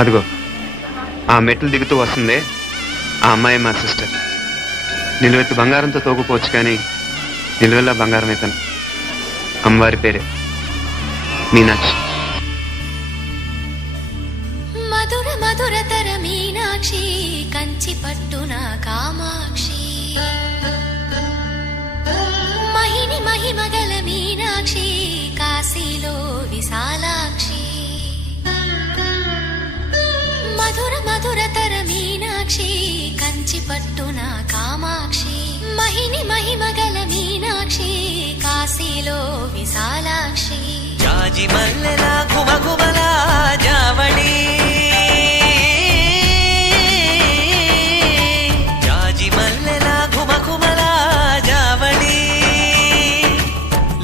అదిగో ఆ మెట్లు దిగుతూ వస్తుంది. ఆ అమ్మాయి మా సిస్టర్. నిలువెత్తు బంగారంతో తోగుపోవచ్చు, కానీ నిలువెల్లా బంగారం అయితను. అమ్మవారి పేరే మీనాక్షి. మధుర మధురతర మీనాక్షి, కంచి పట్టున కామాక్షి, మహిని మహిమగల మీనాక్షి, కాశీలో విశాలాక్షి. మధుర మధురతర మీనాక్షి, కంచి పట్టున కామాక్షి, మహిని మహిమగల మీనాక్షి, కాశీలో విశాలాక్షి. జాజి మల్లెలా ఘుమఘుమలా జావళి, జాజి మల్లెలా ఘుమఘుమలా జావళి,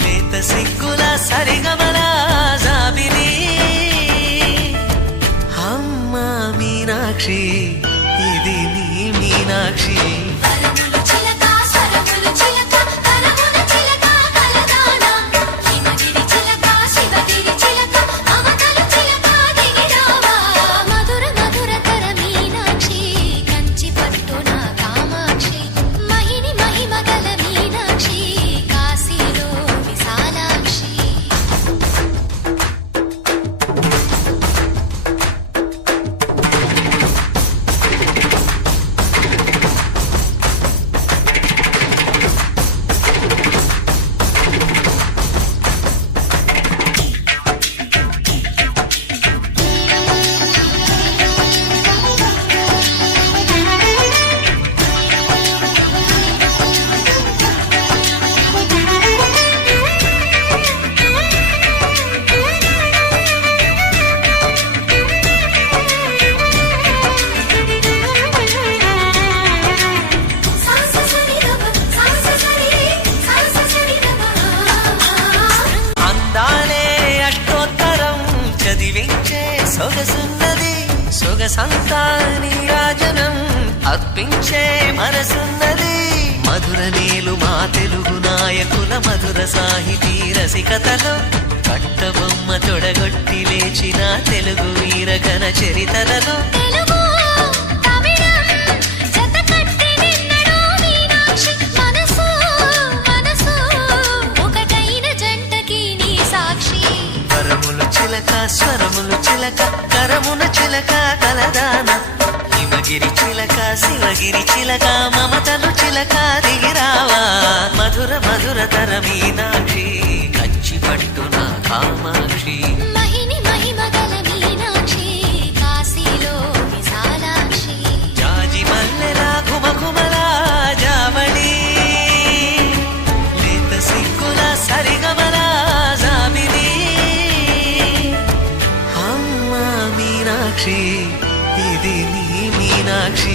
లేత సిగ్గుల సరిగమల జాబిలి. అమ్మ మీనాక్షి, ఇది నీ మీనాక్షి. సొగసున్నది సొగసంతా నీరాజనం అర్పించే మనసున్నది. మధుర నీలు మా తెలుగు నాయకుల మధుర సాహితీ రసికతలో, కట్టబొమ్మ తొడగొట్టి లేచిన తెలుగు వీరగణ చరితలలో. స్వరములు చిలక కరమున చిలక కలదాన, హిమగిరి చిలక శివగిరి చిలక మమతలు చిలక దిగిరావా. మధుర మధురతర మీనాక్షి, కంచి పట్టున కామాక్షి, మహిని మహిమగల మీనాక్షి, కాశీలో విశాలాక్షి. జాజి మల్లెలా ఘుమఘుమలా జావళి, లేత సిగ్గుల సరిగమల జాబిలి. మీనాక్షి, ఇది నీ మీనాక్షి.